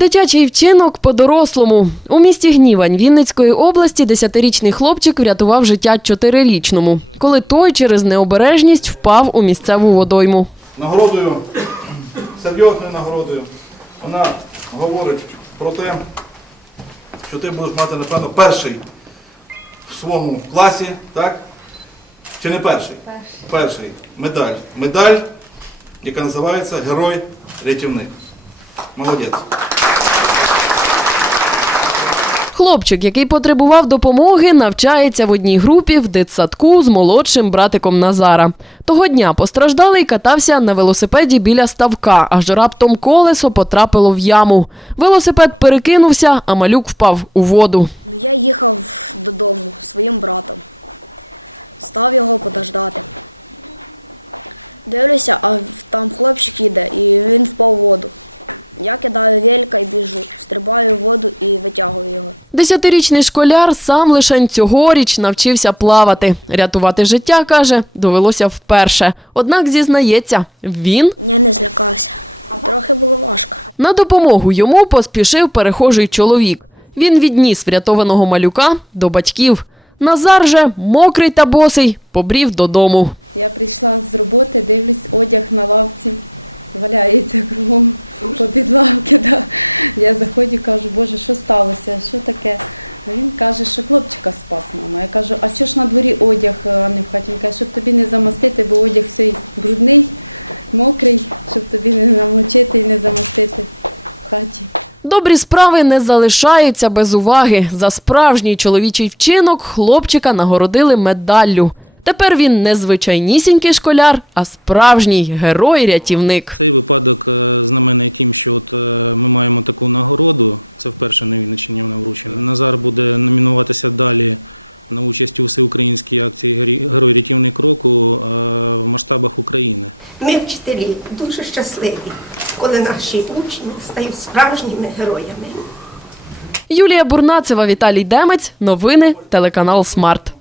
Дитячий вчинок по-дорослому. У місті Гнівань Вінницької області десятирічний хлопчик врятував життя чотирирічному, коли той через необережність впав у місцеву водойму. нагородою, серйозною нагородою, вона говорить про те, що ти будеш мати, напевно, перший в своєму класі, так? Чи не перший? Перший. Медаль. Медаль, яка називається Герой-рятівник. Молодець. Хлопчик, який потребував допомоги, навчається в одній групі в дитсадку з молодшим братиком Назара. Того дня постраждалий катався на велосипеді біля ставка, аж раптом колесо потрапило в яму. Велосипед перекинувся, а малюк впав у воду. Десятирічний школяр сам лишень цьогоріч навчився плавати. Рятувати життя, каже, довелося вперше. Однак зізнається, він на допомогу йому поспішив перехожий чоловік. Він відніс врятованого малюка до батьків. Назар же, мокрий та босий, побрів додому. Добрі справи не залишаються без уваги. За справжній чоловічий вчинок хлопчика нагородили медаллю. Тепер він не звичайнісінький школяр, а справжній герой-рятівник. Ми, вчителі, дуже щасливі, коли наші учні стають справжніми героями. Юлія Бурнацева, Віталій Демець. Новини телеканал Смарт.